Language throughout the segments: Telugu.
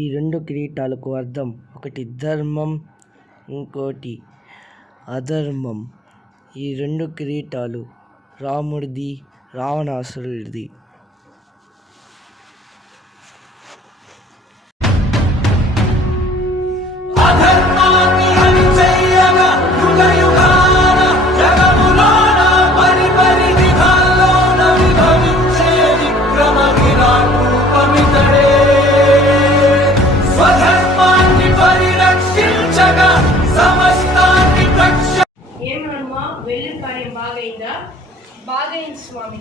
ఈ రెండు కిరీటాలకు అర్థం, ఒకటి ధర్మం, ఇంకోటి అధర్మం. ఈ రెండు కిరీటాలు రాముడిది, రావణాసురుడిది. బాగైందా? బాగైంది స్వామి.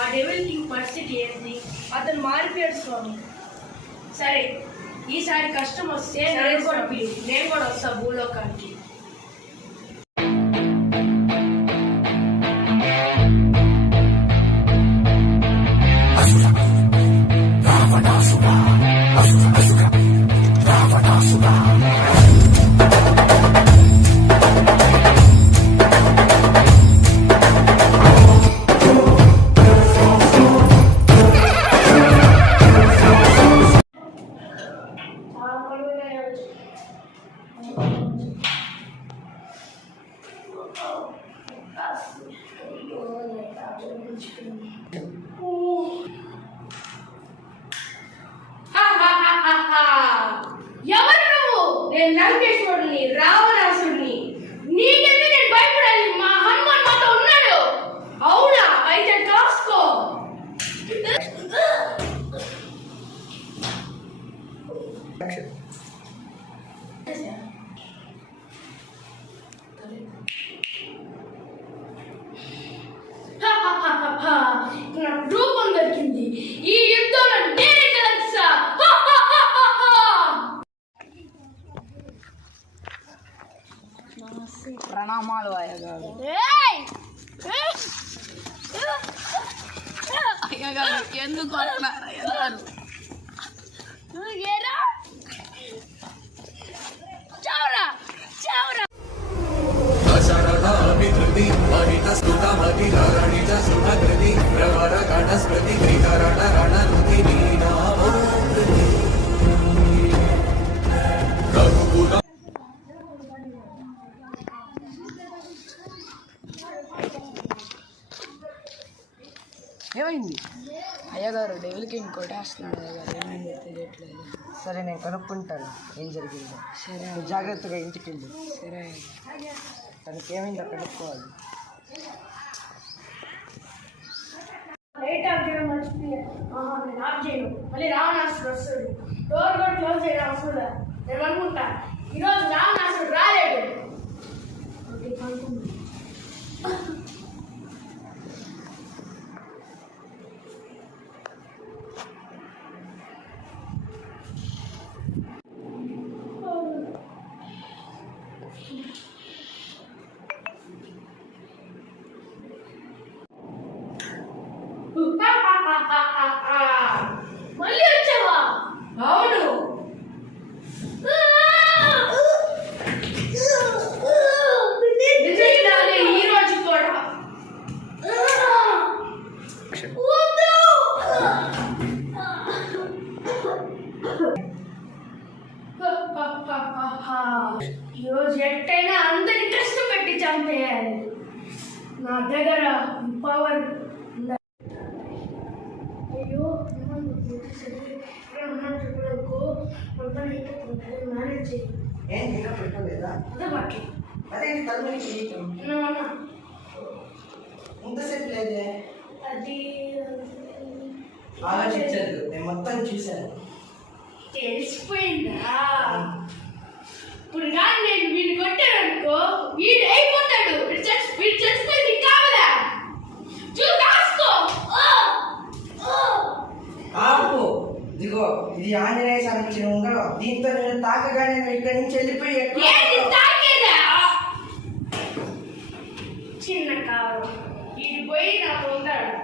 ఆ డెవిల్ కింగ్ పరిస్థితి ఏంటి? అతను మారిపోయాడు స్వామి. సరే, ఈసారి కష్టం వస్తే నేను కూడా వస్తా భూలోకానికి. ఎవరు నువ్వు? నేను లంకేశ్వరుడిని, రావణాసుడిని. నీకెందుకు నేను భయపడాలి? మా హనుమాన్ మాతో ఉన్నాడు. అవునా? అయితే కాసుకో. రూపం దొరికింది. ఈ యుద్ధంలో నేనే గెలుస్తా. ప్రణామాలు అయ్యగారు. అయ్యగారు ఎందుకు అంటున్నారు అయ్యగారు? చావురా చావురా. ఏమైంది అయ్యగారు? డెవిల్ కింగ్ కొట్టేస్తున్నాడు అయ్యగారు. ఏమైంది తెలియట్లేదు. సరే, నేను కనుక్కుంటాను ఏం జరిగిందో. సరే, జాగ్రత్తగా ఇంటికి వెళ్ళి. సరే, తనకి ఏమైందో కనుక్కోవాలి. లైట్ ఆఫ్ చేయడం మర్చిపోయా. నేను ఆఫ్ చేయను. మళ్ళీ రావణాసుడు వస్తాడు. డోర్ కూడా క్లోజ్ చేయడం అవసరం. నేను అనుకుంటా ఈరోజు రావణాసుడు రాలేడు. మళ్ళీ వచ్చావా? అవును. ఈ రోజు కూడా ఈరోజు ఎట్టయినా అందరి కష్టపెట్టి చంపేయాలి. నా దగ్గర పవర్. అయ్యో మేనేజ్ చేయి. అదే పట్ల ఎంతసేపు లేదే? అది ఆలోచించదు, నేను మొత్తం చూశాను. తెలిసిపోయిందా? ఇప్పుడు కానీ నేను వీడిని కొట్టాననుకో, వీడు అయిపోతాడు. వీడు చచ్చిపోయి నీకు కావాలా? చూసుకో. ఆపు. ఇదిగో, ఇది ఆంజనేయ స్వామి ఉంగరం. దీంతో నేను తాకగానే నేను ఇక్కడి నుంచి వెళ్ళిపోయి చిన్న కావడం వీడి పోయి నాకు ఉంటాడు.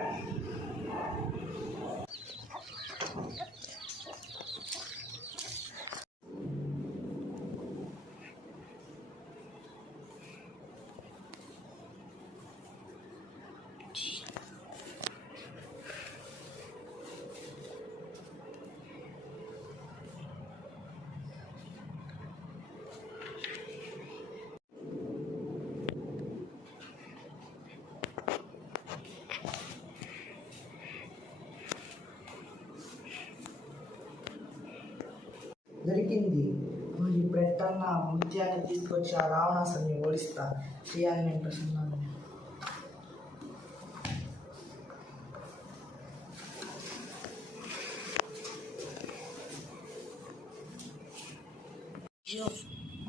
దొరికింది. ఇప్పుడు ఎట్టన్నా ముత్యాన్ని తీసుకొచ్చి ఆ రావణాసుని ఓడిస్తా. చేయాలి నేను ప్రసన్నాను.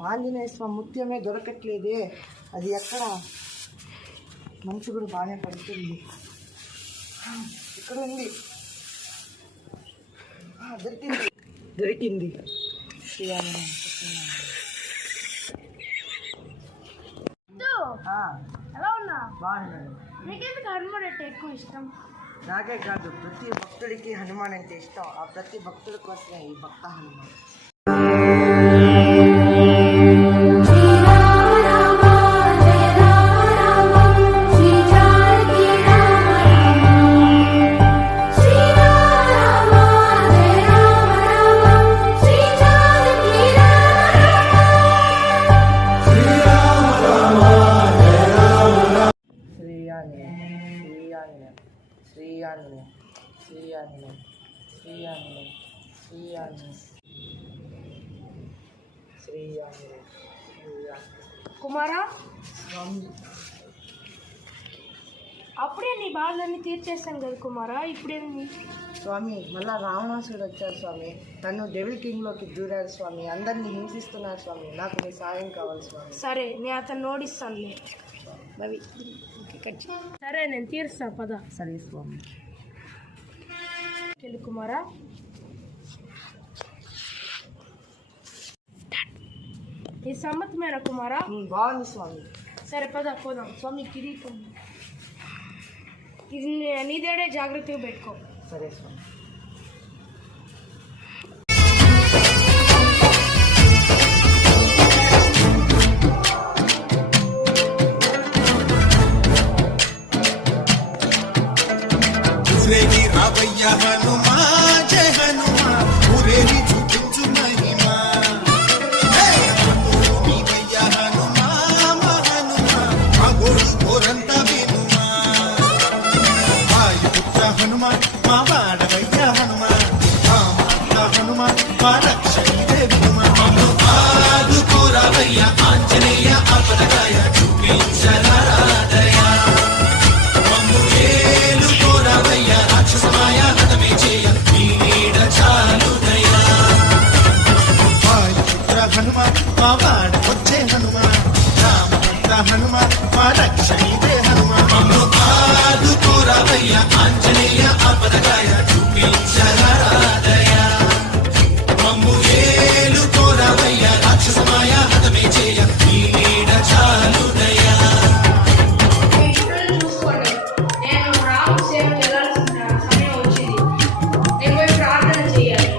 ఆంజనేయ స్వామి ముత్యమే దొరకట్లేదే, అది ఎక్కడ? మంచు కూడా బాగానే పడుతుంది. ఇక్కడ ఉంది. దొరికింది దొరికింది. ఎలా ఉన్నా? బాగున్నాను. నీకెందుకు హనుమాన్ అంటే ఎక్కువ ఇష్టం? నాకే కాదు, ప్రతి భక్తుడికి హనుమాన్ అంటే ఇష్టం. ఆ ప్రతి భక్తుడి కోసమే ఈ భక్త హనుమాన్. కుమారా, అప్పుడే నీ బాధలన్నీ తీర్చేస్తాం కదా కుమారా, ఇప్పుడేంది? స్వామి, మళ్ళా రావణాసుడు వచ్చాడు స్వామి. నన్ను డెవిల్ కింగ్లోకి దూరాడు స్వామి. అందరినీ హింసిస్తున్నాడు స్వామి. నాకు మీ సాయం కావాలి స్వామి. సరే, నేను అతను ఓడిస్తానులే. సరే, నేను తీరుస్తా, పద. సరే స్వామి. కుమారా, ఈ సమ్మతమైన కుమారా? బాగుంది స్వామి. సరే పద, పోదాం. స్వామి, కిరీటం ఇది నీదేడే, జాగ్రత్తగా పెట్టుకో. సరే స్వామి. రావయ్య హనుమా, జయ హనుమా, ఊరేగి చూపించు మహిమా. నీవయ్య హనుమా, మా హనుమా, మా గోడు గోరంత వినుమా. వాయుపుత్ర హనుమా, మా వాడవయ్య హనుమా, రామపుత్ర హనుమా, మా రక్షణే వినుమా. మమ్ము ఆదుకోరావయ్య ఆంజనేయ, అపదగాయ చూపించరాదయ. మమ్ము ఏలుకోరావయ్య రాక్షసమాయ, హతమే చేయ నీ నీడ చాలుదయా. వాయుపుత్ర హనుమ, మా వాడ వచ్చే హనుమ, రామపుత్ర హనుమ, మా రక్షణే హనుమ. మమ్ము ఆదుకోరావయ్య ఆంజనేయ, అపదగాయ చూపించరాదయ. మమ్ము ఏలుకోరావయ్య రాక్షసమాయ, హతమే చేయ నీ నీడ చాలుదయా. చూసుకోండి, నేను రాము సేవ చేయాల్సిన సమయం వచ్చింది. నేను పోయి ప్రార్థన చేయాలి.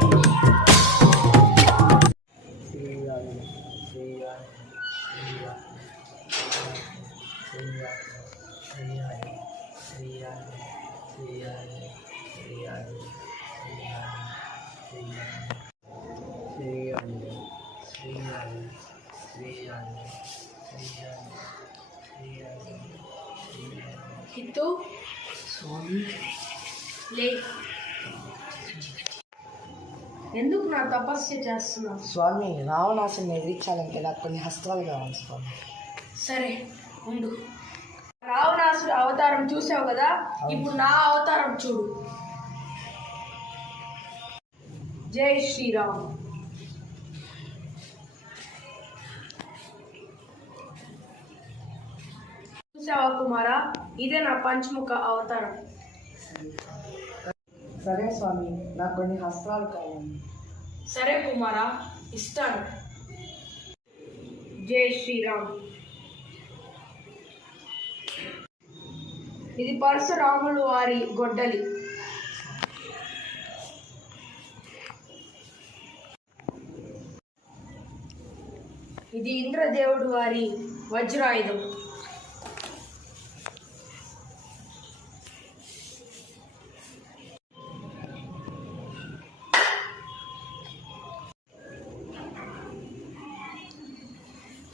కిత్తు, లే. ఎందుకు నా తపస్య చేస్తున్నావు? స్వామి, రావణాసుని ఎదిరించాలంటే నాకు కొన్ని హస్తాలు కావాలి స్వామి. సరే ఉండు. రావణాసుడు అవతారం చూసావు కదా, ఇప్పుడు నా అవతారం చూడు. జై శ్రీరామ్. చూసావా కుమారా, ఇదే నా పంచముఖ అవతారం. సరే స్వామి, నాకు కొన్ని హస్తాలు కావాలి. సరే కుమారా, ఇస్తాను. జై శ్రీరామ్. ఇది పరశురాములు వారి గొడ్డలి. ఇది ఇంద్రదేవుడు వారి వజ్రాయుధం.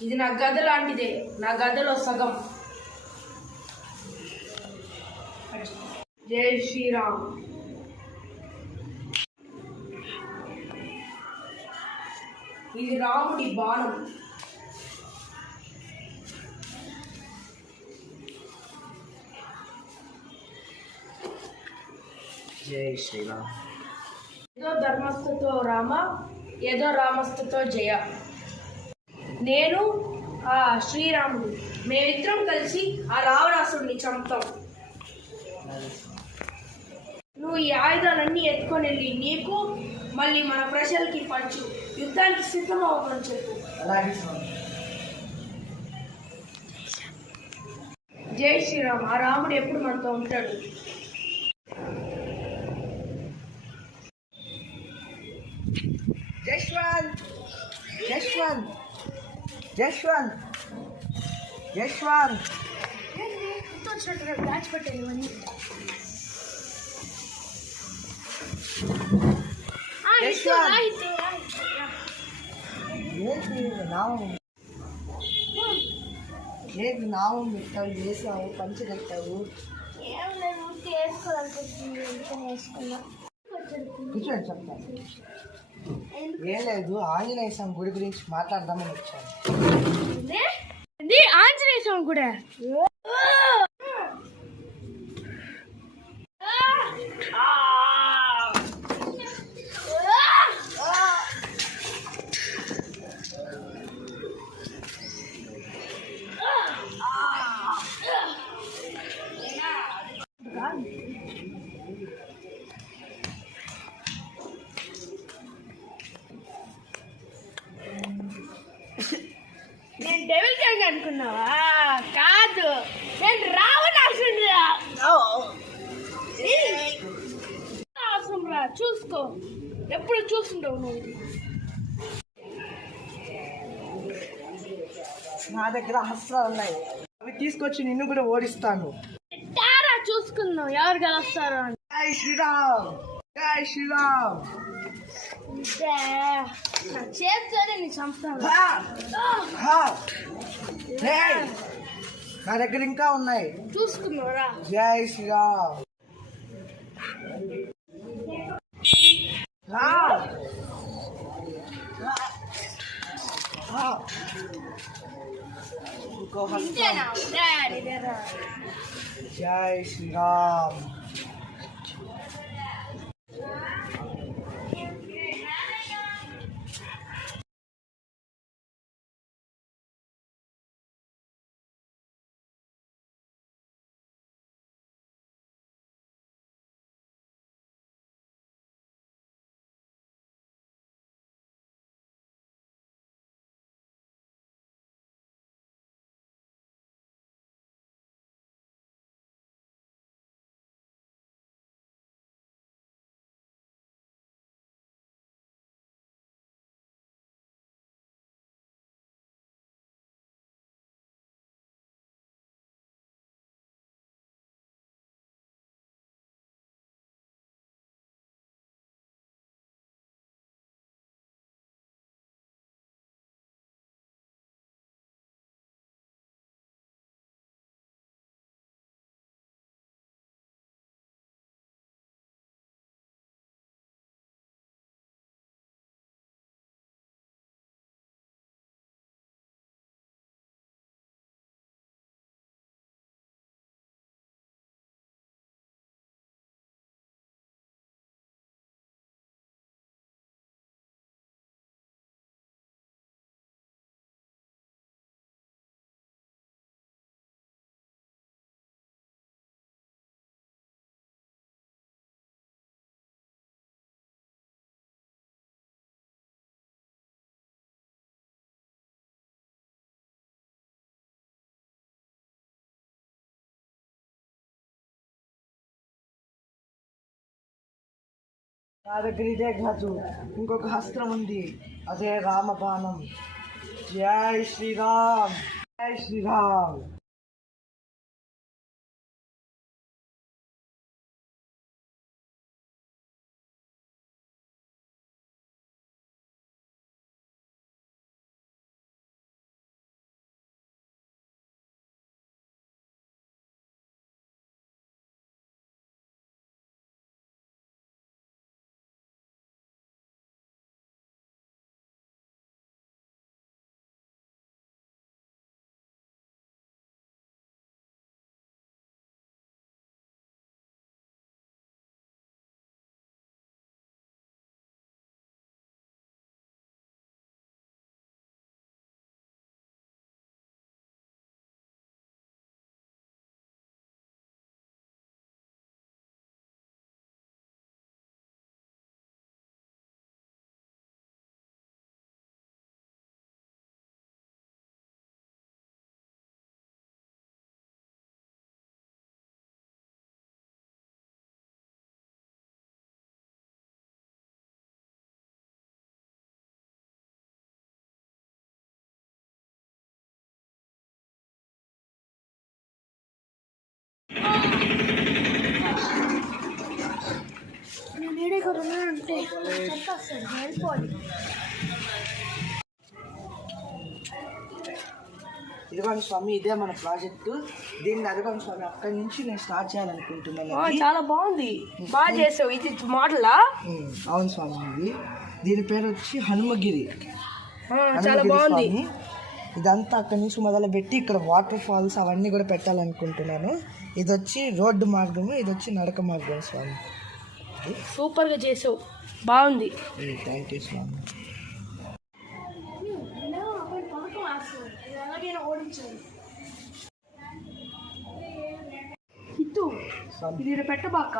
ఇది నా గద లాంటిదే, నా గదలో సగం. జై శ్రీరామ్. ఇది రాముడి బాణం. జై శ్రీరామ్. ఏదో ధర్మస్థుతో రామ, ఏదో రామస్థుతో జయ. నేను ఆ శ్రీరాముడు, మేమిద్దరం కలిసి ఆ రావణాసుడిని చంపుతాం. నువ్వు ఈ ఆయుధాలన్నీ ఎత్తుకొని వెళ్ళి నీకు మళ్ళీ మన ప్రజలకి పంచు. యుద్ధానికి సిద్ధం అవ్వమని చెప్పు. అలాగే స్వామి. జై శ్రీరామ్. ఆ రాముడు ఎప్పుడు మనతో ఉంటాడు. జశ్వంత్, జశ్వంత్, జశ్వంత్, జశ్వంత్. దాచిపెట్టాను ఇవన్నీ. జశ్వంత్. ఏంటి నామం? ఏంటి నామం పెట్టావు, వేసావు, పంచి కట్టావు? కూర్చోండి చెప్తాను. ఏం లేదు, ఆంజనేయ స్వామి గుడి గురించి మాట్లాడదామని వచ్చాను. ఆంజనేయ స్వామి కూడా నేను డెవిల్ గ్యాంగ్ అనుకున్నావా? కాదు, నేను రావణాసురుడు. అవసరం రా, చూసుకో. ఎప్పుడు చూస్తుంటావు నువ్వు ఇది. నా దగ్గర అస్త్రాలు ఉన్నాయి, అవి తీసుకొచ్చి నిన్ను కూడా ఓడిస్తాను. తారా చూసుకుందాం ఎవరు గెలుస్తారో అని. జై శ్రీరామ్, జై శ్రీరామ్. నా చేతితోనే నీ చంపుతాను. ఏయ్, నా దగ్గర ఇంకా ఉన్నాయి. చూసుకున్నావురా. జై శ్రీరామ్. ఇంకో హస్తం. ఇంతేనా? ఇదేరా. జై శ్రీరామ్. నా దగ్గర ఇదే కాదు, ఇంకొక అస్త్రం ఉంది, అదే రామబాణం. జై శ్రీరామ్, జై శ్రీరామ్. నేను ఏడే కూడా ఉన్నానంటే చెప్పేస్తాను వెళ్ళిపోవాలి. ఇదిగోండి స్వామి, ఇదే మన ప్రాజెక్టు. దీన్ని అదిగోండి స్వామి, అక్కడి నుంచి నేను స్టార్ట్ చేయాలనుకుంటున్నాను. చాలా బాగుంది, బాగా చేసావు. ఇది మోడలా? అవును స్వామి, దీని పేరు వచ్చి హనుమగిరి. చాలా బాగుంది. స్వామి, ఇదంతా అక్కడి నుంచి మొదలుపెట్టి ఇక్కడ వాటర్ ఫాల్స్ అవన్నీ కూడా పెట్టాలనుకుంటున్నాను. ఇది వచ్చి రోడ్డు మార్గము, ఇది వచ్చి నడక మార్గం స్వామి. సూపర్గా చేసావు, బాగుంది. థ్యాంక్ యూ స్వామి. ఇది పెట్టబాక,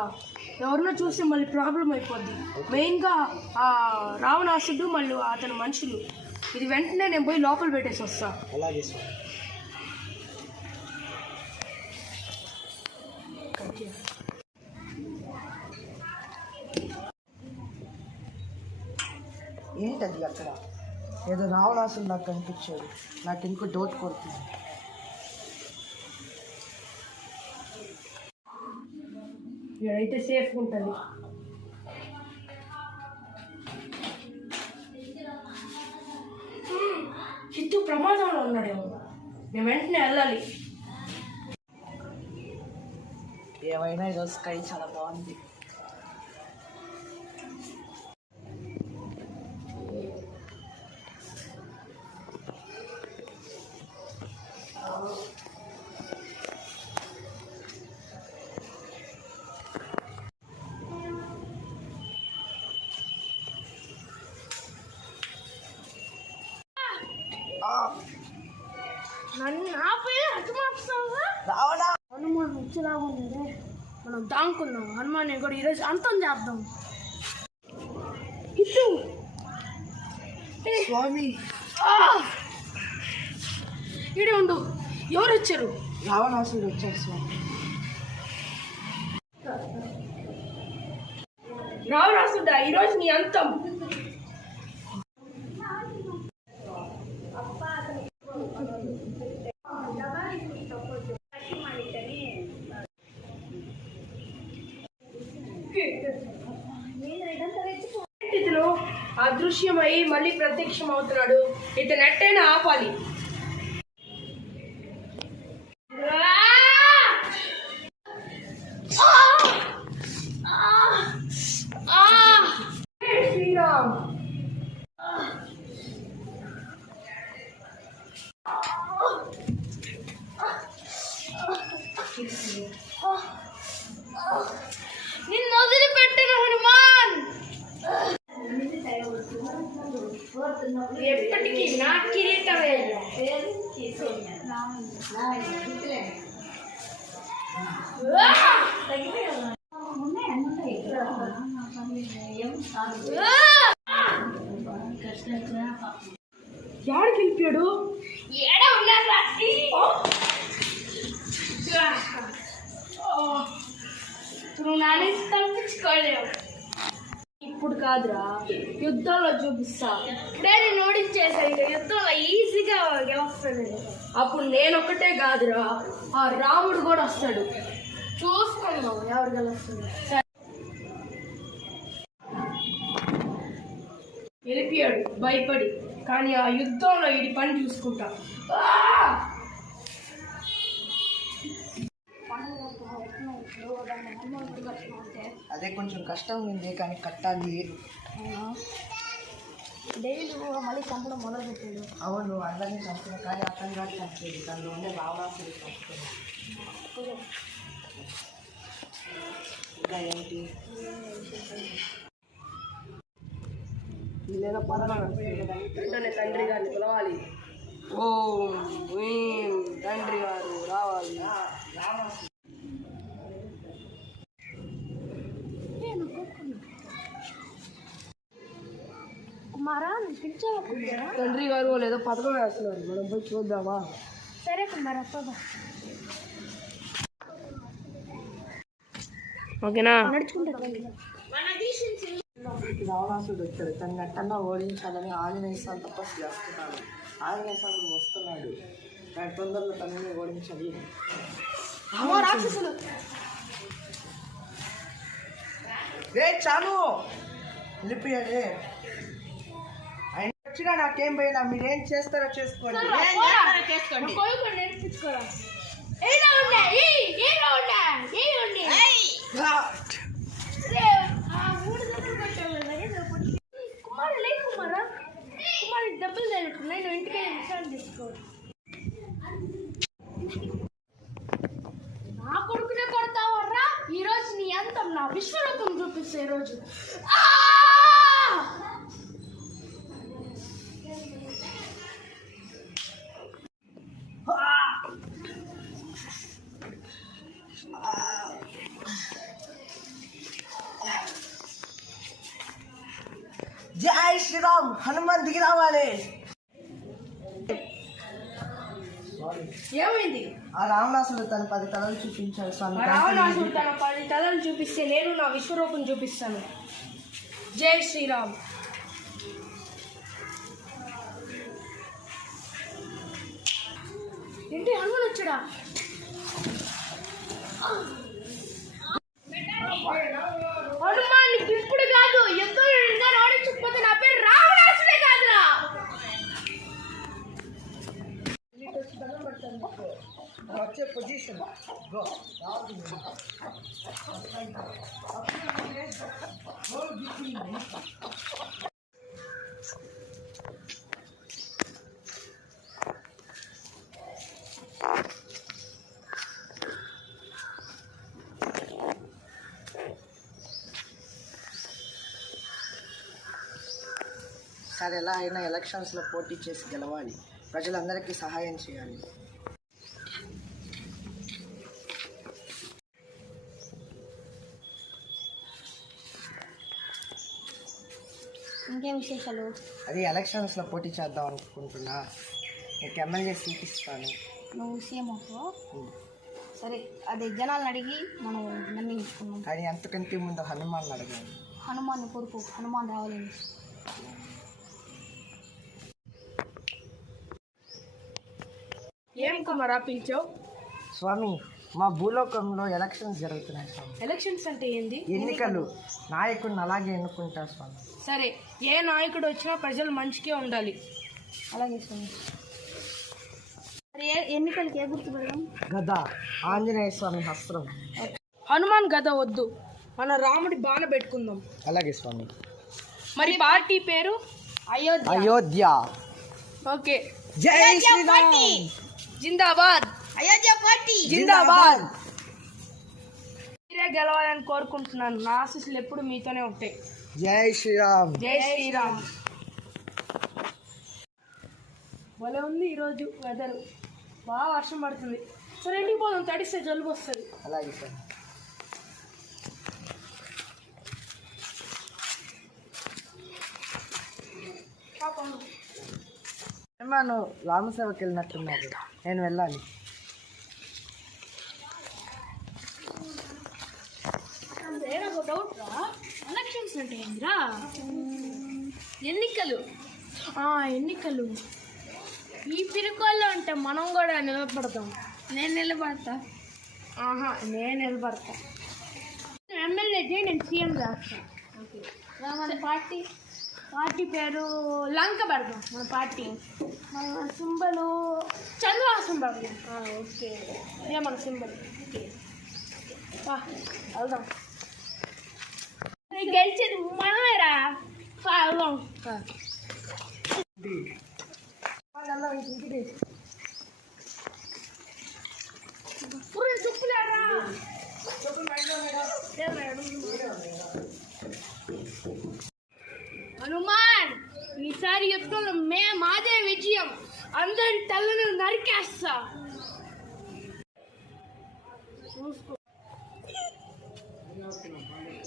ఎవరినో చూస్తే మళ్ళీ ప్రాబ్లం అయిపోద్ది. మెయిన్గా ఆ రావణాసుడు మళ్ళీ అతని మనుషులు. ఇది వెంటనే నేను పోయి లోపల పెట్టేసి వస్తా. అలాగే స్వామి. ఏంటది అక్కడ ఏదో రావణాసుడు నాకు కనిపించాడు. నాకు ఇంకో డౌట్ కొడుతుంది. ఇక్కడైతే సేఫ్గా ఉంటుంది. చిత్తు ప్రమాదంలో ఉన్నాడేమో, మేము వెంటనే వెళ్ళాలి. ఏమైనా ఈరోజు స్కై చాలా బాగుంది. నన్ను ఆపే హనుమాన్ రావణా హనుమాన్ వచ్చేలాగా ఉంది. మనం దాంకున్నాం. హనుమాన్ కూడా ఈరోజు అంతం చేద్దాం. ఇటు స్వామి, ఇడే ఉండు. ఎవరు వచ్చారు? రావణాసుడు వచ్చాడు స్వామి. రావణాసుడా, ఈరోజు నీ అంతం. ఇతను అదృశ్యమై మళ్ళీ ప్రత్యక్షం అవుతున్నాడు. ఇతను ఎట్టైనా ఆపాలి. శ్రీరామ్, నిన్ను వదిలిపెట్టిన హనుమాన్ ఎప్పటికీ నా కిరీటమే. ఎవడు గెలిపాడు? ఏడ ఉన్నారు? నువ్వు నాని తప్పించుకోలేవు. ఇప్పుడు కాదురా, యుద్ధంలో చూపిస్తా. ఇప్పుడే నేను ఓడించేసాను. ఇక యుద్ధంలో ఈజీగా గెలుస్తాను. అప్పుడు నేను ఒక్కటే కాదురా, ఆ రాముడు కూడా వస్తాడు. చూసుకున్నావు ఎవరు గెలుస్తుంది. గెలిపాడు భయపడి, కానీ ఆ యుద్ధంలో ఈ పని చూసుకుంటా. అదే కొంచెం కష్టం ఉంది, కానీ కట్టాలి. డైలీ మళ్ళీ చంపడం మొదలు పెట్టాడు. అవును, అందరినీ చంపుతున్నా, కానీ అతను కాదు చంపేది. దానిలో ఉండే రావణాసుడు చంపుతున్నాడు. ఇంకా ఏంటి లేదా వెంటనే తండ్రి గారిని పిలవాలి. ఓం వీం తండ్రి గారు రావాలి. కుమారా, తండ్రి గారు లేదో పథకం వేస్తున్నారు, మనం పోయి చూద్దామా? సరే కుమారా, ఓకేనా? నడుచుకుంటా. రావణాసుడు వచ్చాడు. తను ఎట్టన్నా ఓడించాలని ఆంజనేయ స్వామి తపస్సు చేస్తున్నాడు. ఆంజనేయ స్వామి వస్తున్నాడు. తొందరలో తనని ఓడించాలి. అమ్మో రాక్షసులు. రే చాలు వెళ్ళిపోయాడే. ఆయన వచ్చినా నాకేం పోయినా మీరేం చేస్తారో చేసుకోండి. కోరుకొని నేర్పించుకోరా. ఏదో ఉండే ఏదో ఉండే ఏదో ఉండే కుమారు లేదు కుమారా. కుమారు డబ్బులు తేలుతున్నాయి. నువ్వు ఇంటికి విషయాలు తీసుకో. నా కొడుకునే కొడతావర్రా. ఈరోజు నీ అంతం నా విశ్వరూపం చూపిస్తే ఈరోజు. జై శ్రీరామ్. హనుమాన్ దిగి రావాలి. ఏమైంది? ఆ రావణాసుడు తన 10 తలలు చూపించాడు స్వామి. రావణాసుడు తన 10 తలలు చూపిస్తే నేను నా విశ్వరూపం చూపిస్తాను. జై శ్రీరామ్. ఏంటి హనుమాన్ వచ్చాడా? హనుమాన్ ఇప్పుడు కాదు, ఎంతో ఓడించకపోతే నా పేరు రావణాసుడే కాదురా. వచ్చే పొజిషన్ సార్, ఎలా అయినా ఎలక్షన్స్లో పోటీ చేసి గెలవాలి. ప్రజలందరికీ సహాయం చేయాలి. ఇంకేం విశేషాలు? అది ఎలక్షన్స్లో పోటీ చేద్దాం అనుకుంటున్నా. నీకు ఎమ్మెల్యే సీట్ ఇస్తాను. నువ్వు సీఎం అవుతావా? సరే, అది జనాలను అడిగి మనం నిర్ణయించుకున్నాం. కానీ అంతకంటే ముందు హనుమాన్ అడగాలి. హనుమాన్ కొడుకు హనుమాన్ రావాలని. ఏం కుమారా పిలిచావు? స్వామి, మా భూలోకంలో ఎలక్షన్స్ జరుగుతున్నాయి స్వామి. ఎలక్షన్స్ అంటే ఏంది? ఎన్నికలు. నాయకుడిని అలాగే ఎన్నుకుంటారు స్వామి. సరే, ఏ నాయకుడు వచ్చినా ప్రజలు మంచిగా ఉండాలి. అలాగే స్వామి. ఎన్నికలకి ఏ గుర్తు పెడదాం? గద. ఆంజనేయ స్వామి హస్త్రం. హనుమాన్ గద వద్దు, మన రాముడి బాణ పెట్టుకుందాం. అలాగే స్వామి. మరి పార్టీ పేరు అయోధ్య. ఓకే. జై శ్రీరామ్. జిందాబాద్. అయోధ్య పార్టీ జిందాబాద్. మీరే గెలవాలని కోరుకుంటున్నాను. నా ఆశీస్సులు ఎప్పుడు మీతోనే ఉంటాయి. జై శ్రీరామ్. జై శ్రీరామ్. భలే ఉంది ఈరోజు వెదర్. బాగా వర్షం పడుతుంది. సరే, ఇంటికి పోదాం. తడిస్తే జలుబు వస్తుంది. అలాగే సార్. ఏమను రామసేవకి వెళ్ళినట్టున్నారు. నేను వెళ్ళాలి. డౌట్ రా. ఎలక్షన్స్ అంటే ఏంద్రా? ఎన్నికలు. ఎన్నికలు. ఈ పిరుకోళ్ళు అంటే మనం కూడా నిలబడతాం. నేను నిలబడతా. నేను నిలబడతా. ఎమ్మెల్యే నేను సీఎం చేస్తాను. ఓకే. మన పార్టీ పేరు లంక పెడదాం. మన పార్టీ మన సింబలు చంద్రహాసం పెడదాం. ఓకే, ఇదే మన సింబల్. ఓకే, వెళ్దాం. గెలిచేది మనమేరా. వెళ్దాం. చెప్పులేరా. హనుమాన్, ఈసారి యుద్ధంలో మాదే విజయం. అందరి తలను నరికేస్తా.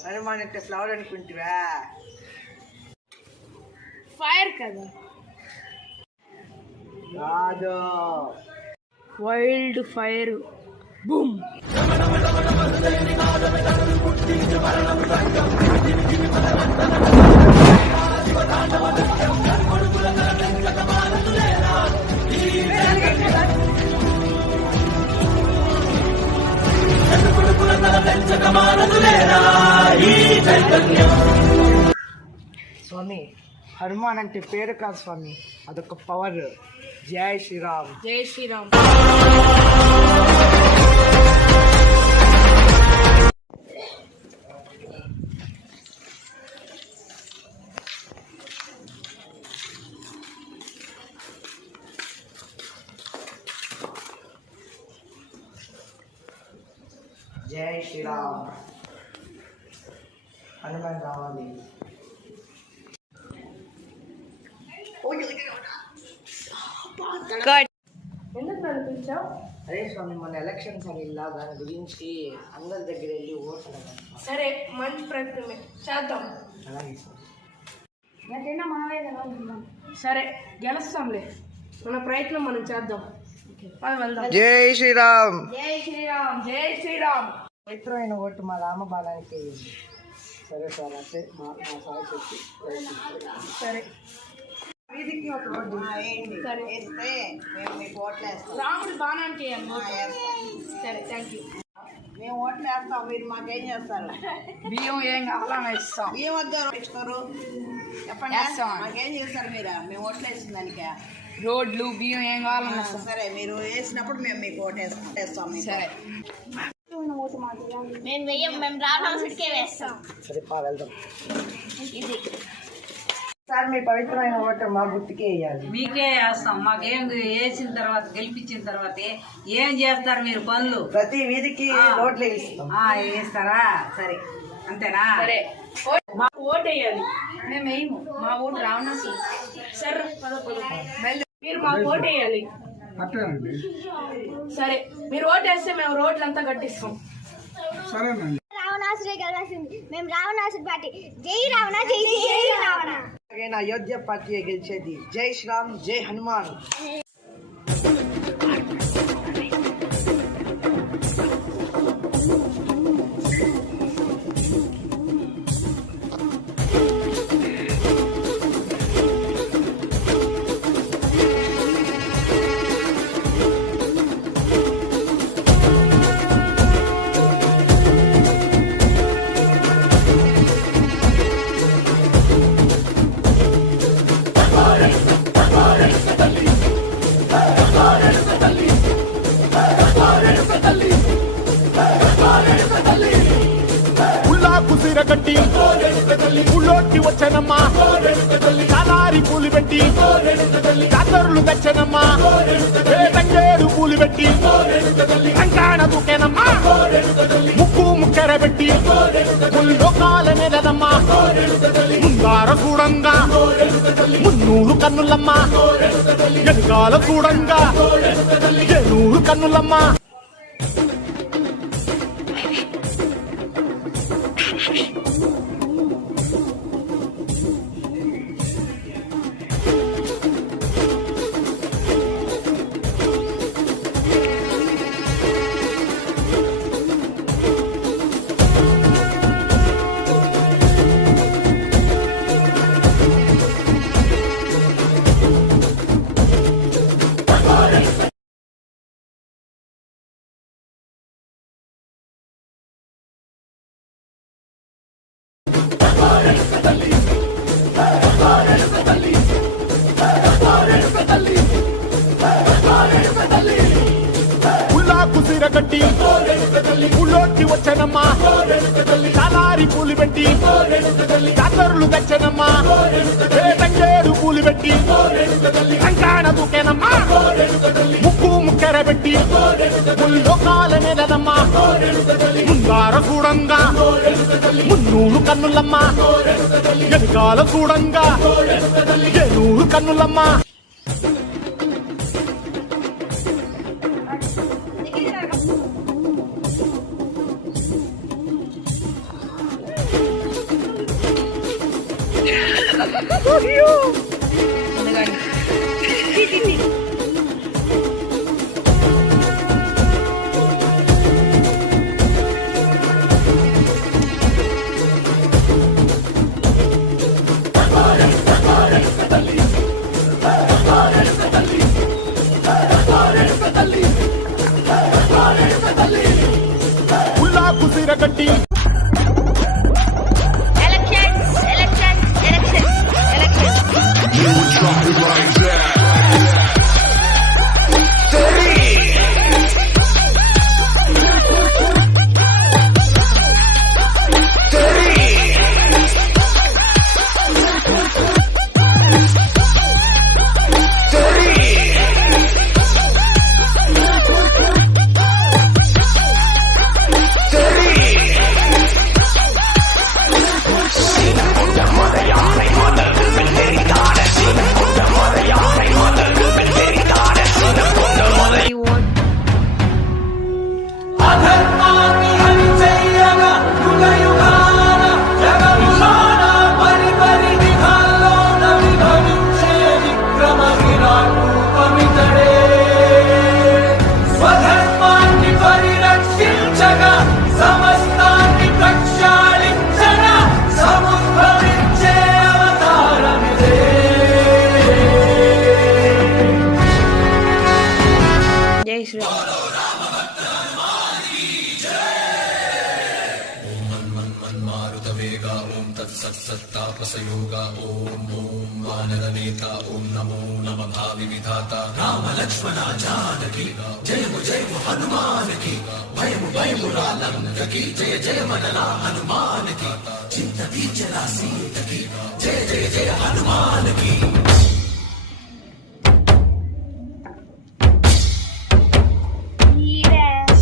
హనుమాన్ అంటే ఫ్లవర్ అనుకుంటువా? ఫైర్ కదా. రాదు. Wild fire. బూమ్. కానీ హనుమాన్ అంటే పేరు కాదు స్వామి, అదొక పవర్. జై శ్రీరామ్. జై శ్రీరామ్. జై శ్రీరామ్. హనుమాన్ రావాలి. ఎందుకు కనిపించావు? అదే స్వామి, మన ఎలక్షన్స్ అని ఇలా దాని గురించి అందరి దగ్గర వెళ్ళి ఓట్లు అడగాలి. సరే, మంచి ప్రయత్నమే చేద్దాం. అలాగే స్వామి. నాకైనా మనమే కదా. సరే, గెలుస్తాంలే. మన ప్రయత్నం మనం చేద్దాం. వెళ్దాం. జై శ్రీరామ్. జై శ్రీరామ్. జై శ్రీరామ్. పవిత్రమైన ఓటు మా రామబాణానికి వేయండి. సరే సార్, అంటే మా సార్ చెప్పి సరే, వీధికి ఒక రోడ్డు సరే. వేస్తే మేము మీకు ఓట్లు వేస్తాం. రాముడి బాణానికి వేయాలి. సరే, థ్యాంక్ యూ. మేము ఓట్లు వేస్తాం, మీరు మాకేం చేస్తారు? బియ్యం ఏం కావాలని ఇస్తాం. బియ్యం వద్ద ఇస్తారు. చెప్పండి, మాకేం చేస్తారు మీరు? మేము ఓట్లు వేసిన దానికే. రోడ్లు బియ్యం ఏం కావాలని ఇస్తాం. సరే, మీరు వేసినప్పుడు మేము మీకు ఓటు వేస్తాం. సరే. మేము వెయ్యం, మేము రావణాసుడికే వేస్తాం. సరే వెళ్దాం. సార్, మీ పవిత్రమైన ఓటు మా గుర్తుకే వేయాలి. మీకే వేస్తాం. మాకేం వేసిన తర్వాత గెలిపించిన తర్వాత ఏం చేస్తారు మీరు పనులు? ప్రతి వీధికి రోడ్లు వేయిస్తాం. వేస్తారా? సరే, అంతేనా? సరే, మాకు ఓటు వేయాలి. మేము వేయము, మా ఊరు రావణాసుడు. సరే, మీరు మాకు ఓటు వేయాలి. సరే, మీరు ఓటు వేస్తే మేము రోడ్లంతా కట్టిస్తాం. రావణాసుడే గెలవాల్సింది. మేము రావణాసుడి పార్టీ. జై రావణ, జై జై రావణ. అలాగైనా అయోధ్య పార్టీ గెలిచేది. జై శ్రీరామ్. జై హనుమాన్. కట్టి ఊళ్ళోకి వచ్చనమ్మా, చాలారి పూలు పెట్టి జాతరులు తెచ్చనమ్మా, తంగేరు పూలు పెట్టి కంకాణ దూకేనమ్మా, ముక్కు ముక్కెర పెట్టి లోకాల నెలదమ్మా, ముందార చూడంగా మున్నూరు కన్నులమ్మా, వెనకాల చూడంగా ఏనూరు కన్నులమ్మా. కట్టి ఊళ్ళోకి వచ్చనమ్మా, చాలారి పూలు పెట్టి జాతరులు తెచ్చనమ్మా, తంగేరు పూలు పెట్టి కంకాణ దూకేనమ్మా, ముక్కు ముక్కెర పెట్టి లోకాల నెలదమ్మా, ముందార చూడంగా మున్నూరు కన్నులమ్మా, వెనకాల చూడంగా ఏనూరు కన్నులమ్మా. ఎలక్షన్స్ ఎలక్షన్స్ ఎలక్షన్స్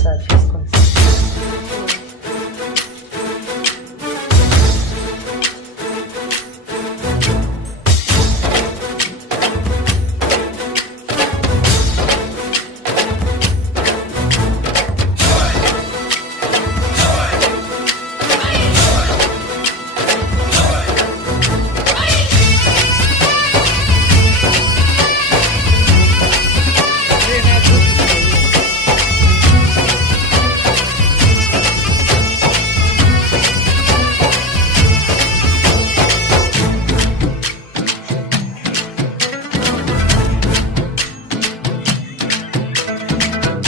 సార్ చేసుకోండి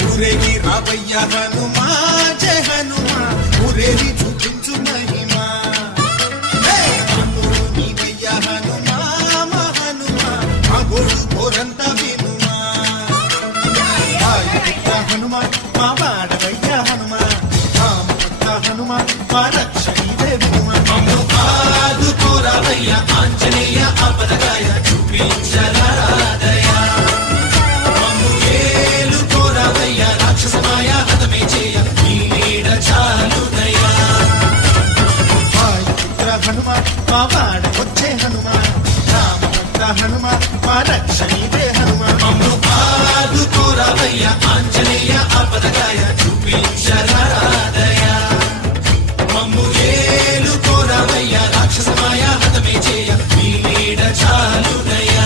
ఊరేగి రావయ్య హనుమా జయ హనుమా ఊరేగి చూపించు మహిమా హే! రాముడు నీవయ్య హనుమా మా హనుమా మా గోడు కోరంత వినుమా వాయుపుత్ర హనుమా మా వాడవయ్య హనుమా రామపుత్ర హనుమా మా రక్షణీదే వినుమా మమ్ము ఆదుకోరావయ్య ఆంజనేయ ఆపదగాయ చూపించరాదయ మమ్ము ఏలుకోరావయ్య రాక్షసమాయ హతమే చేయ నీ నీడ చాలుదయా వాయుపుత్ర హనుమ మా వాడ వచ్చే హనుమ రామపుత్ర హనుమ మా రక్షణీదే హనుమ మమ్ము ఆదుకోరావయ్య ఆంజనేయ ఆపదగాయ చూపించరాదయ మమ్ము ఏలుకోరావయ్య రాక్షసమాయ హతమే చేయ నీ నీడ చాలుదయా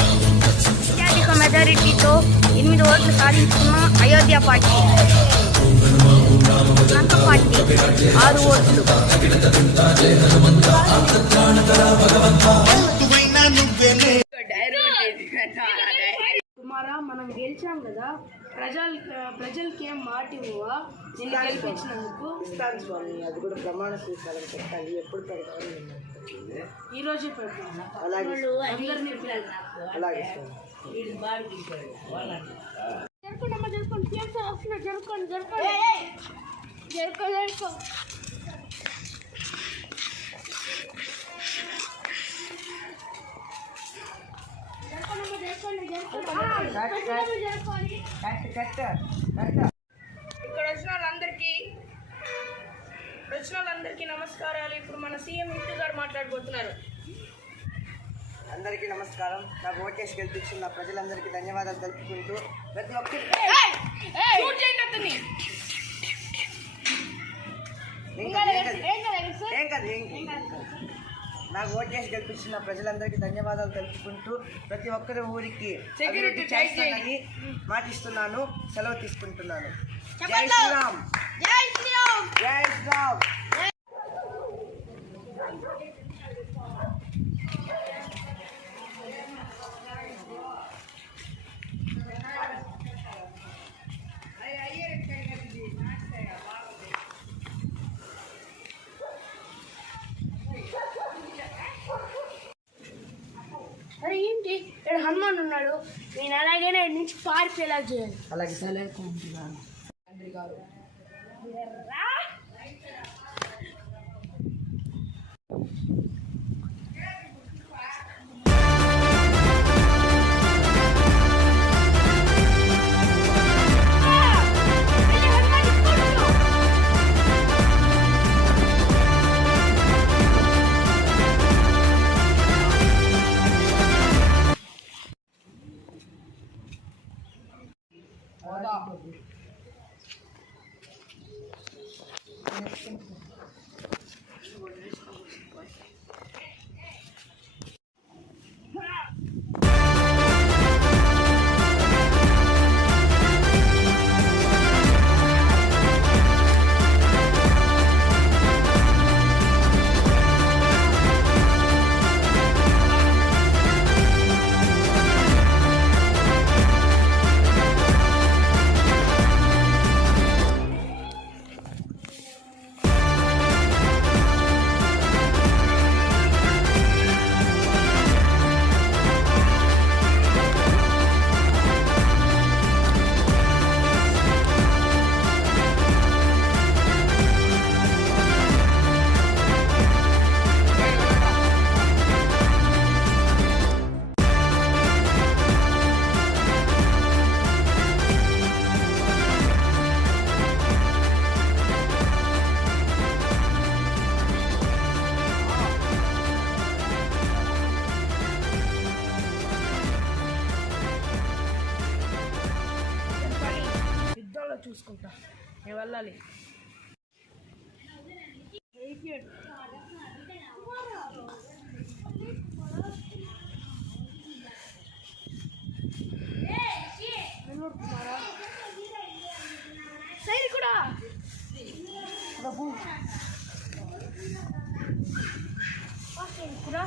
అత్యధిక మెజారిటీతో 8 ఓట్లు సాధించుకున్న అయోధ్య పార్టీ లంక పార్టీ 6 ఓట్లు నువ్వైనా నువ్వేలే కుమారా మనం గెలిచాం కదా ప్రజలకి ఏం మాట ఇవ్వవా నిన్ను గెలిపించినందుకు? ఇస్తాను స్వామి, అది కూడా ప్రమాణ స్వీకారం పెట్టాలి. ఎప్పుడు పెడతాను ఈ రోజే పెడతాను. అలాగే అందరినీ అలాగే స్వామి. జరుపుకో ఇక్కడ వచ్చిన వాళ్ళందరికీ నమస్కారాలు. ఇప్పుడు మన సీఎం ఇంటి గారు మాట్లాడబోతున్నారు. అందరికీ నమస్కారం. నాకు ఓటేసి గెలిపించిన ప్రజలందరికీ ధన్యవాదాలు తెలుపుకుంటూ ప్రతి ఒక్కరి నాకు ఓటేసి గెలిపించిన ప్రజలందరికీ ధన్యవాదాలు తెలుపుకుంటూ ప్రతి ఒక్కరి ఊరికి అభివృద్ధి చేస్తానని మాటిస్తున్నాను. సెలవు తీసుకుంటున్నాను. జై శ్రీరామ్. జై శ్రీరామ్. జై శ్రీరామ్. అరే ఏంటి ఇక్కడ హనుమాన్ ఉన్నాడు, నేను అలాగైనా ఇక్కడి నుంచి పారిపోయేలా చేయాలి. అలాగే తండ్రి గారు చూసుకుంటా. నేను వెళ్ళాలి. సైడ్ కూడా కూడా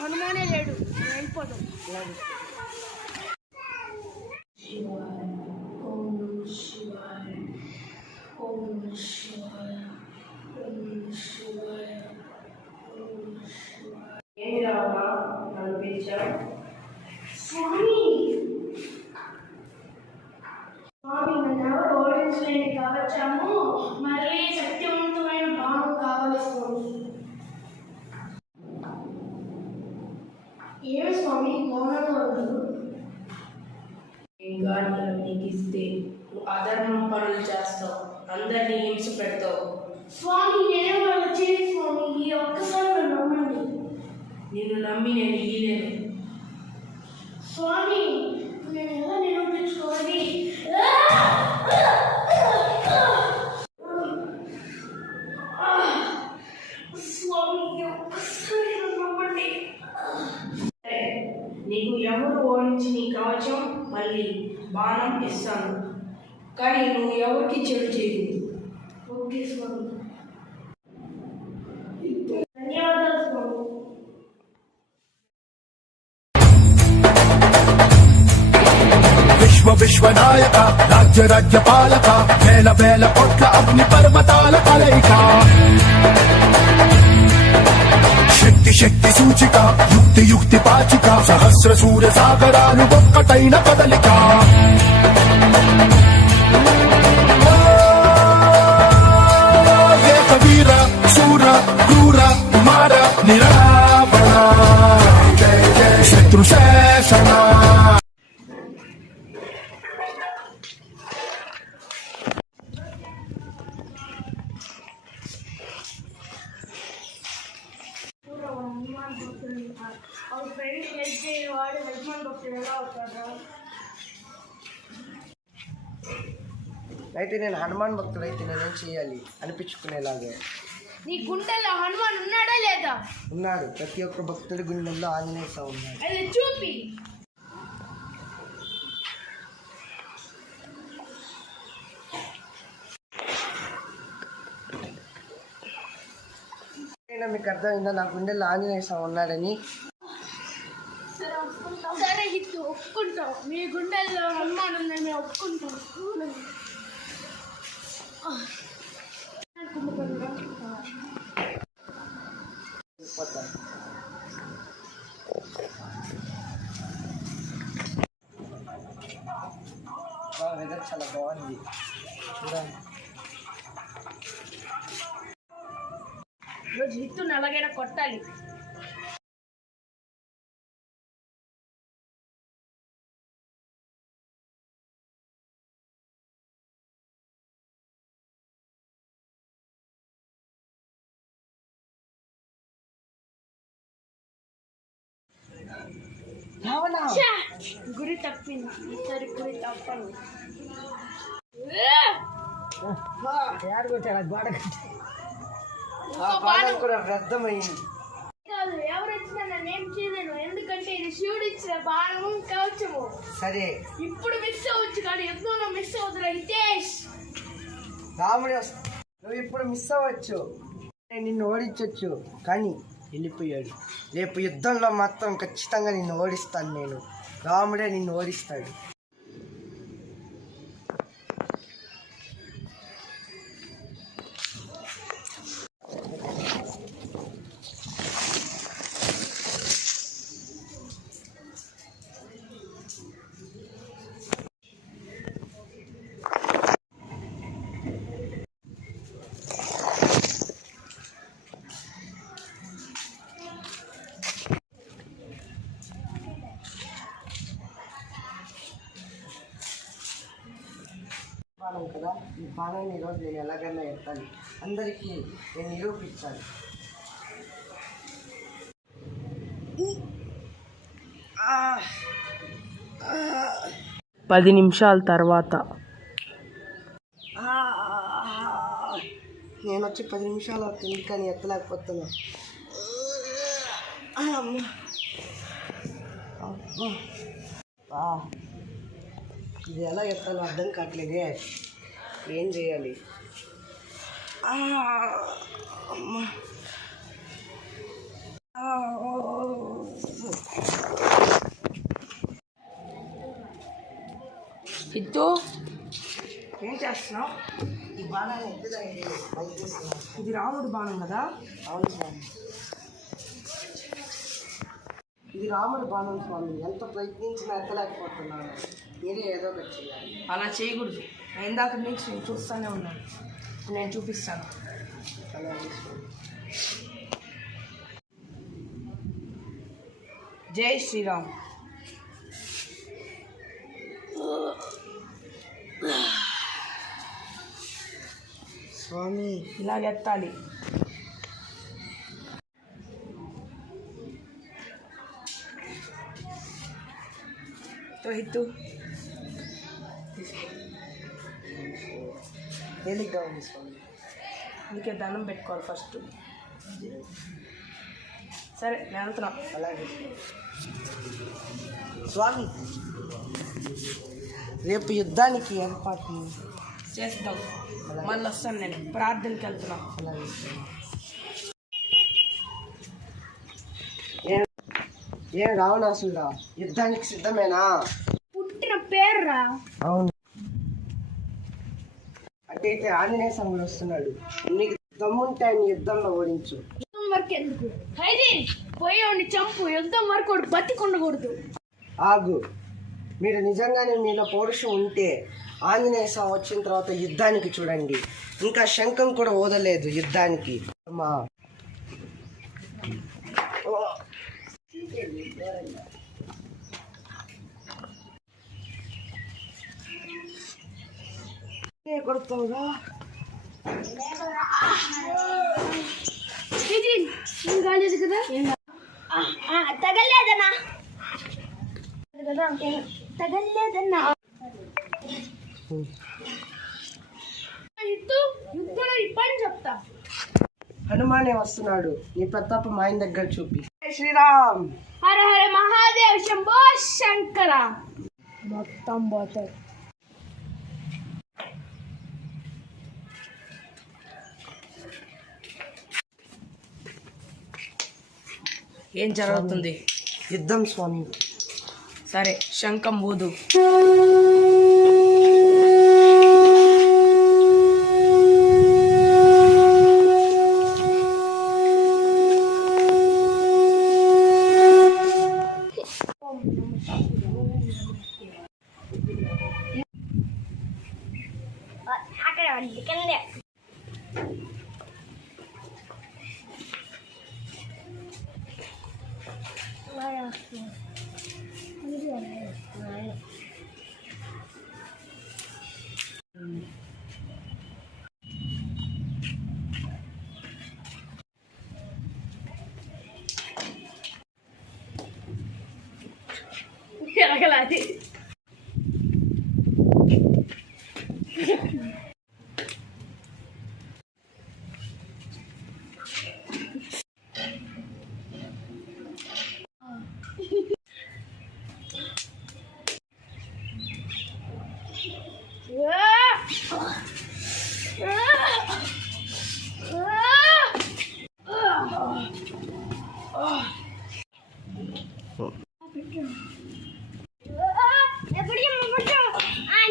హనుమానే లేడు. వెళ్ళిపోతాం. ఏమి రావా నన్ను పిలిచావు? స్వామి నన్ను ఎవరు ఓడించలేని కవచము మళ్ళీ సత్యవంతమైన బాణం కావాలి స్వామి. ఏమి స్వామి మౌనంగా ఉన్నారు? ఇంకా నీకు ఇస్తే నువ్వు అధర్మం పనులు చేస్తావు, అందరినీ హింస పెడతావు. స్వామి నేనే వాళ్ళు చేయి స్వామి, ఈ ఒక్కసారి నన్ను నమ్మండి. నిన్ను నమ్మి నేను ఇయ్యలేను. స్వామి నేను ఎలా నిరూపించుకోవాలి? స్వామి ఒక్కసారి నన్ను నమ్మండి. నీకు ఎవరు ఓడించి నీ కవచం మళ్ళీ బాణం ఇస్తాను, కానీ నువ్వు ఎవరికి చెడు చేయదు. ఓకే స్వామి. ధన్యవాదాలు స్వామి. విశ్వనాయక రాజ్య పాలక వేల కోట్ల అగ్ని పర్వతాల కలయిక శక్తి సూచిక యుక్తి పాచిక సహస్ర సూర్య సాగరాలు ఒక్కటైన కదలిక వీర శూర క్రూర కుమార నిరావణ శత్రు శేషణ. ಅವ್ರ ಫ್ರೆಂಡ್ ಹೆಜ್ಜೆ ವಾಡಿ ಹಜ್ಮಾನ್ ಭಕ್ತರೆಲ್ಲ అవుతారు. అయితే నేను హనుమాన్ భక్తుడైతే నేనేం చేయాలి అనిపించుకునేలాగే. నీ గుండెల్లో హనుమాన్ ఉన్నాడా లేదా? ఉన్నాడు. ప్రతి ఒక్క భక్తుడి గుండెల్లో ఆంజనేయ స్వామి ఉన్నాడు. అది చూపి. మీకు అర్థమైందా నా గుండెల్లో ఆంజనేయ స్వామి ఉన్నాడని? సరే హిట్టు ఒప్పుకుంటాం. మీ గుండెల్లో హనుమాన్ ఉందని మేము ఒప్పుకుంటాం. వెదర్ చాలా బాగుంది చూడండి. ఈరోజు హిట్టుని ఎలాగైనా కొట్టాలి. గురి తప్పింది. ఈసారి గురి తప్పండి. వ్యర్థమైంది కాదు, ఎవరు వచ్చినా నన్ను ఏం చేయలేను. ఎందుకంటే ఇది శివుడు ఇచ్చిన బాణము కవచము. సరే ఇప్పుడు మిస్ అవ్వచ్చు కానీ యుద్ధంలో మిస్ అవుతున్నా హితేష్. రాముడు నువ్వు ఇప్పుడు మిస్ అవ్వచ్చు, నిన్ను ఓడించవచ్చు, కానీ వెళ్ళిపోయాడు. రేపు యుద్ధంలో మాత్రం ఖచ్చితంగా నిన్ను ఓడిస్తాను నేను. రాముడే నిన్ను ఓడిస్తాడు. బాణం కదా, ఈ బాణాన్ని ఈరోజు నేను ఎలాగైనా ఎత్తాలి, అందరికీ నేను నిరూపించాలి. 10 నిమిషాల తర్వాత. నేను వచ్చి 10 నిమిషాలు అవుతుంది కానీ ఎత్తలేకపోతున్నా. అమ్మా. అమ్మా. ఇది ఎలా ఎత్తాలో అర్థం కావట్లేదే. ఏం చేయాలి? అమ్మా. ఇద్దు ఏం చేస్తున్నావు? ఈ బాణాన్ని ఎత్తుదండి. ఇది రాముడు బాణం కదా? అవును స్వామి, ఇది రాముడి బాణం స్వామి. ఎంత ప్రయత్నించినా ఎత్తలేకపోతున్నాను. మీరే ఏదో ఒకటి చేయాలి. అలా చేయకూడదు. ఇందాక నుంచి నేను చూస్తూనే ఉన్నాను. నేను చూపిస్తాను. అలాగే స్వామి. జై శ్రీరామ్. స్వామి ఇలాగెత్తాలి. హిత్తు తేలిగ్గా ఉంది స్వామి. అందుకే దండం పెట్టుకోవాలి ఫస్ట్. సరే నేను వెళ్తున్నా. అలాగే స్వామి. రేపు యుద్ధానికి ఏర్పాటు చేస్తాం. మళ్ళీ వస్తాను. నేను ప్రార్థనకి వెళ్తున్నా. అలాగే. ఏం రావణాసుడా, యుద్ధానికి సిద్ధమేనా? పుట్టిన పేర్రా. అవును. అంటే ఆంజనేయ స్వామి వస్తున్నాడు. నీకు దమ్ముంటే ఆయన యుద్ధంలో ఓడించు. యుద్ధం వరకు ఎందుకు? హైదీన్ పోయేవాడిని చంపు. యుద్ధం వరకు వాడు బతికొండకూడదు. ఆగు. మీరు నిజంగానే మీలో పౌరుషం ఉంటే ఆంజనేయ స్వామి వచ్చిన తర్వాత యుద్ధానికి చూడండి. ఇంకా శంఖం కూడా ఓదలేదు యుద్ధానికి. అమ్మా. కొడుతుందా? కాలేదు కదా? తగలేదన్నా తగలేదన్నా. యుద్ధంలో ఈ పని చెప్తా. హనుమానే వస్తున్నాడు. నీ ప్రతాపం ఆయన దగ్గర చూపి. జై శ్రీరామ్. హర హర మహాదేవ్ శంభో శంకర. మొత్తం పోతాయి. ఏం జరుగుతుంది? యుద్ధం స్వామి. సరే శంఖం ఊదు. అక్కడ కిందే. ఎరగలాది.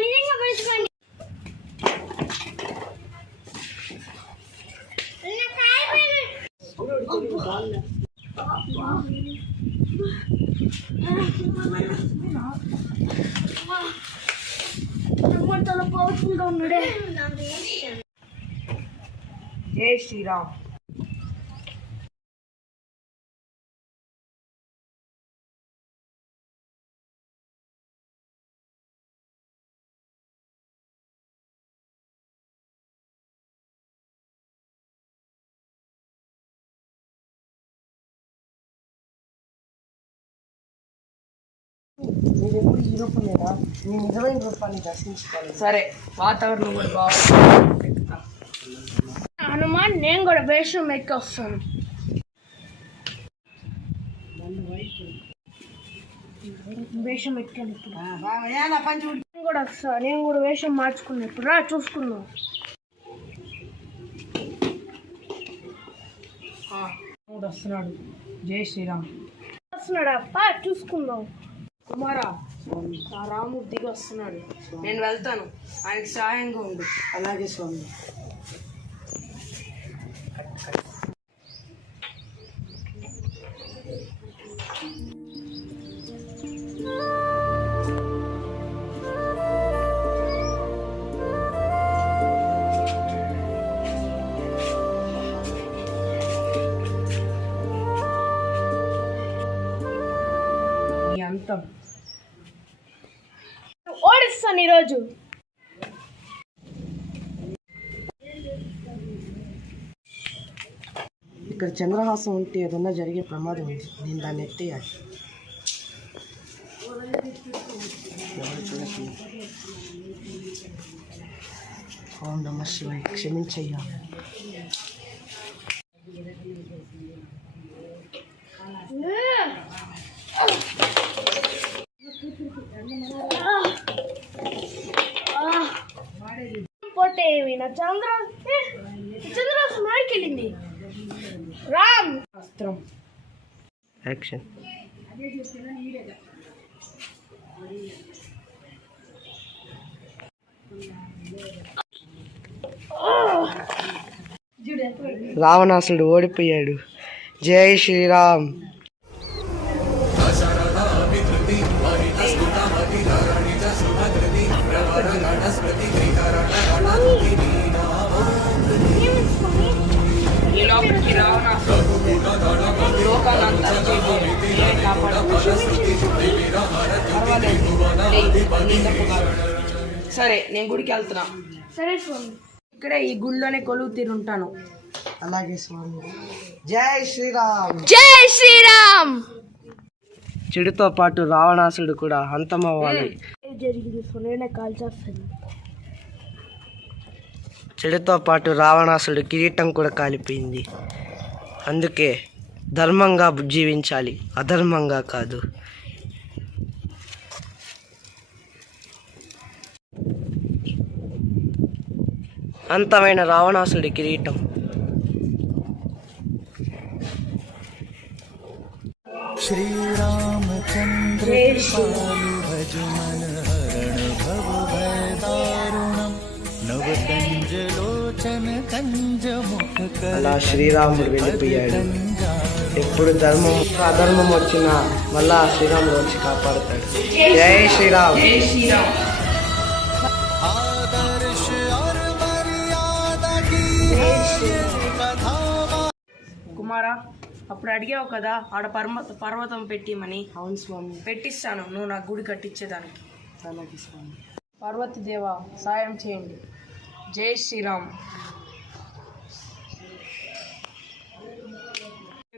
నిజంగా పడుచుకోండి. చాలా పవర్ఫుల్ గా ఉన్నాడే. జై శ్రీరామ్. మీరు ఎప్పుడు ఈ రూపమేనా? మీ నిజమైన రూపాన్ని దర్శించుకోవాలి. సరే, వాతావరణం కూడా బాగుంది. హనుమాన్ నేను కూడా వేషం ఎక్కి వస్తాను. వేషం ఎక్కాను ఇప్పుడు. నేను కూడా వస్తా. నేను కూడా వేషం మార్చుకున్నా ఇప్పుడు. రా చూసుకుందాం. రాముడు వస్తున్నాడు. జై శ్రీరామ్. వస్తున్నాడా అప్ప? చూసుకుందాం. కుమారా, ఆ రాముడు దిగి వస్తున్నాడు. నేను వెళ్తాను, ఆయనకి సహాయంగా ఉండు. అలాగే స్వామి. ఈ అంతం ఓడిస్తాను ఈరోజు. ఇక్కడ చంద్రహాసం ఉంటే ఏదన్నా జరిగే ప్రమాదం ఉంది. నేను దాన్ని ఎత్తేయాలి. ఓం నమః శివాయ. క్షమించయ్యా. పోతే ఏమి నా చంద్రాసు మాడికెళ్ళింది. రామ్ అస్త్రం. యాక్షన్. రావణాసుడు ఓడిపోయాడు. జై శ్రీరామ్. ఈ లోపలికి రావణాసుడు లోకాన్ని అంతా చేయబోయి నేనే కాపాడాను. పర్వాలేదు, నీ తప్పు కాదు. సరే, నేను గుడికి వెళ్తున్నా. సరే స్వామి. ఇక్కడే ఈ గుడిలోనే కొలువు తీరుంటాను. అలాగే స్వామి. జై శ్రీరామ్. జై శ్రీరామ్. చెడుతో పాటు రావణాసుడు కూడా అంతమవ్వాలి. జరిగింది నేనే కాల్ చేస్తాను. చెడుతో పాటు రావణాసుడు కిరీటం కూడా కాలిపోయింది. అందుకే ధర్మంగా జీవించాలి, అధర్మంగా కాదు. అంతమైన రావణాసుడి కిరీటం. श्रीरामचन्द्र कृपालु भज मन हरण भव भय दारुणम् नवकञ्जलोचन कञ्ज मुख అలా శ్రీరాముడు వెళ్ళిపోయాడు. ఎప్పుడు ధర్మం అధర్మం వచ్చినా మళ్ళా శ్రీరాముడు వచ్చి కాపాడుతాడు. జై శ్రీరామ్. జై శ్రీరామ్. आदर्श और मर्यादा की कथा కుమారా, అప్పుడు అడిగావు కదా ఆడ పర్వతం పెట్టిమని. అవును స్వామి. పెట్టిస్తాను, నువ్వు నా గుడి కట్టించేదానికి. అలాగే స్వామి. పార్వతీ దేవా, సాయం చేయండి. జై శ్రీరామ్.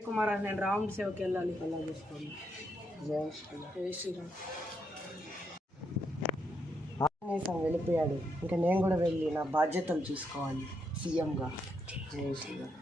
కుమారా, నేను రాముడి సేవకి వెళ్ళాలి. అలాగే స్వామి. జై శ్రీరామ్. జై శ్రీరామ్. ఆంజనేయం వెళ్ళిపోయాడు. ఇంకా నేను కూడా వెళ్ళి నా బాధ్యతలు చూసుకోవాలి సీఎంగా. జై శ్రీరామ్.